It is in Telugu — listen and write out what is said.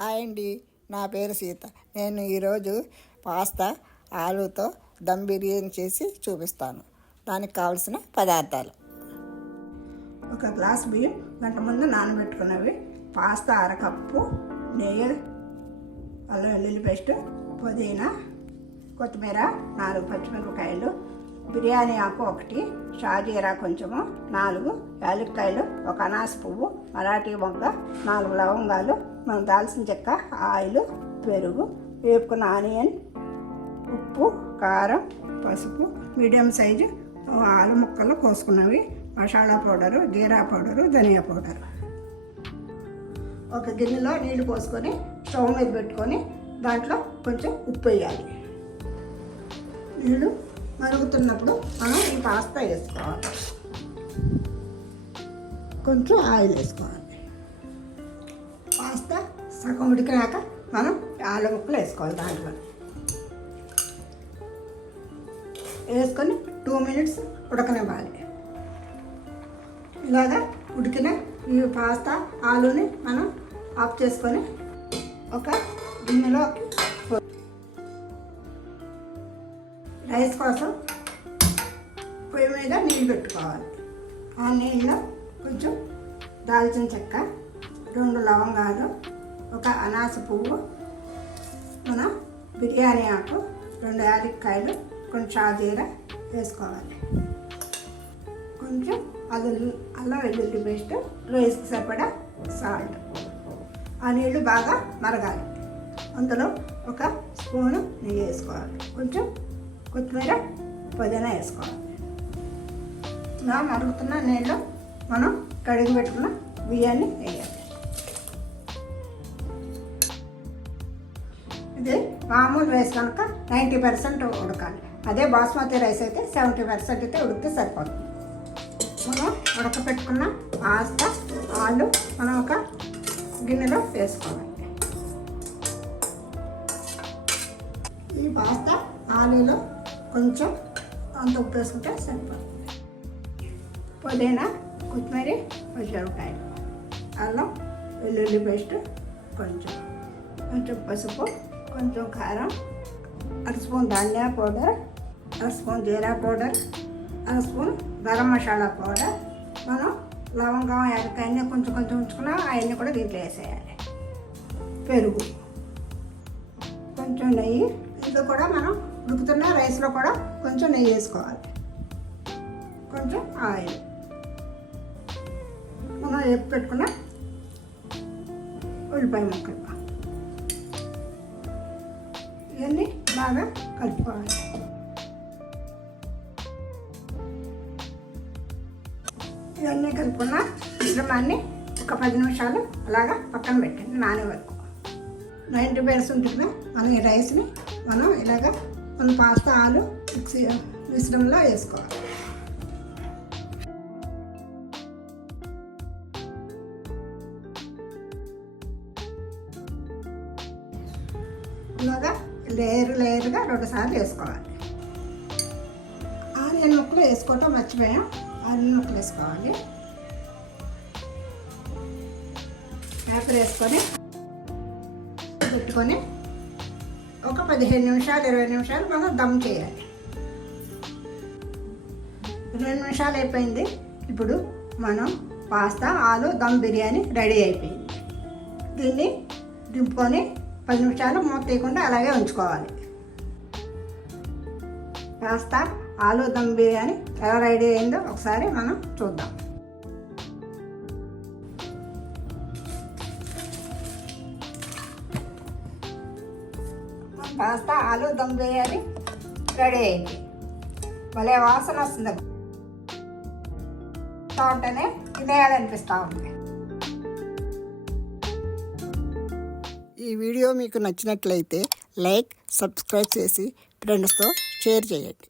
హాయ్ అండి, నా పేరు సీత. నేను ఈరోజు పాస్తా ఆలూతో దమ్ బిర్యానీ చేసి చూపిస్తాను. దానికి కావలసిన పదార్థాలు: ఒక గ్లాస్ బియ్యం గంట ముందు నానబెట్టుకున్నవి, పాస్తా అరకప్పు, నెయ్యి, అల్లం వెల్లుల్లి పేస్ట్, పుదీనా, కొత్తిమీర, 4 పచ్చిమిరపకాయలు, బిర్యానీ ఆకు 1, షాజీరా కొంచెము, 4 యాలక్కాయలు, 1 అనాస పువ్వు, మరాఠీ మొగ్గ, 4 లవంగాలు, మనం దాల్చిన చెక్క, ఆయిల్, పెరుగు, వేపుకున్న ఆనియన్, ఉప్పు, కారం, పసుపు, మీడియం సైజు ఆలు ముక్కలు కోసుకున్నవి, మసాలా పౌడరు, జీరా పౌడరు, ధనియా పౌడరు. ఒక గిన్నెలో నీళ్లు పోసుకొని స్టవ్ మీద పెట్టుకొని దాంట్లో కొంచెం ఉప్పు వేయాలి. నీళ్ళు మరుగుతున్నప్పుడు మనం ఈ పాస్తా వేసుకోవాలి. కొంచెం ఆయిల్ వేసుకోవాలి. పాస్తా సగం ఉడికినాక మనం ఆలు ముక్కలు వేసుకోవాలి. దాంట్లో వేసుకొని 2 మినిట్స్ ఉడకనివ్వాలి. ఇలాగా ఉడికిన ఈ పాస్తా ఆలుని మనం ఆఫ్ చేసుకొని ఒక గిన్నెలో రైస్ కోసం పొయ్యి మీద నీళ్ళు పెట్టుకోవాలి. ఆ నీళ్ళలో కొంచెం దాల్చిన చెక్క, 2 లవంగాలు, 1 అనాస పువ్వు, మన బిర్యానీ ఆకు, 2 యాలక్కాయలు, కొంచెం షాజీరా వేసుకోవాలి. కొంచెం అల్లం వెల్లుల్లి పేస్ట్, రైస్కి సరిపడా సాల్ట్. ఆ నీళ్ళు బాగా మరగాలి. అందులో 1 స్పూను నెయ్యి వేసుకోవాలి. కొంచెం కొత్తిమీర, పుదీనా వేసుకోవాలి. ఇలా మరుగుతున్న నీళ్ళు మనం కడిగి పెట్టుకున్న బియ్యాన్ని వేయాలి. ఇది మామూలు రైస్ కనుక 90% ఉడకాలి. అదే బాస్మతి రైస్ అయితే 70% అయితే ఉడికితే సరిపోతుంది. మనం ఉడకపెట్టుకున్న పాస్తా ఆలు మనం ఒక గిన్నెలో వేసుకోవాలి. ఈ పాస్తా ఆలులో కొంచెం అంత ఉప్పు వేసుకుంటే సరిపోతుంది. పుదీనా, కొత్తిమీర, పచ్చిమిరపకాయలు, అల్లం వెల్లుల్లి పేస్ట్, కొంచెం పసుపు, కొంచెం కారం, 1 స్పూన్ ధనియా పౌడర్, 1 స్పూన్ జీరా powder, 1 spoon garam masala powder. మనం లవంగం, యాలక్కాయని కొంచెం ఉంచుకున్నా అవన్నీ కూడా దీంట్లో వేసేయాలి. పెరుగు, కొంచెం నెయ్యి. ఇందులో కూడా మనం ఉడుకుతున్న రైస్లో కూడా కొంచెం నెయ్యి వేసుకోవాలి. కొంచెం ఆయిల్, మనం వేపు పెట్టుకున్న ఉల్లిపాయ ముక్కలు, ఇవన్నీ బాగా కలుపుకోవాలి. ఇవన్నీ కలుపుకున్న మిశ్రమాన్ని ఒక 10 నిమిషాలు అలాగా పక్కన పెట్టండి, నానే వరకు. 90% ఉంటుంది. మనం ఈ రైస్ని మనం ఇలాగా మన పాస్తా ఆలు మిశ్రమంలో వేసుకోవాలి. ఇలాగా లేయర్గా 2 సార్లు వేసుకోవాలి. ఆనియన్ ముక్కలు వేసుకోవటం మర్చిపోయాం. ఆనియన్ ముక్కలు వేసుకోవాలి. పేపర్ వేసుకొని పెట్టుకొని ఒక 15 నిమిషాలు 20 నిమిషాలు మనం దమ్ చేయాలి. 2 నిమిషాలు అయిపోయింది. ఇప్పుడు మనం పాస్తా ఆలు దమ్ బిర్యానీ రెడీ అయిపోయింది. దీన్ని దింపుకొని 10 నిమిషాలు మూత తీయకుండా అలాగే ఉంచుకోవాలి. పాస్తా ఆలు దమ్ బిర్యానీ ఎలా రెడీ అయిందో ఒకసారి మనం చూద్దాం. పాస్తా ఆలు దమ్ బిర్యానీ రెడీ అయింది. భలే వాసన వస్తుంది. ఉంటేనే తినేయాలనిపిస్తూ ఉంది. ఈ వీడియో మీకు నచ్చినట్లయితే లైక్, సబ్స్క్రైబ్ చేసి ఫ్రెండ్స్తో షేర్ చేయండి.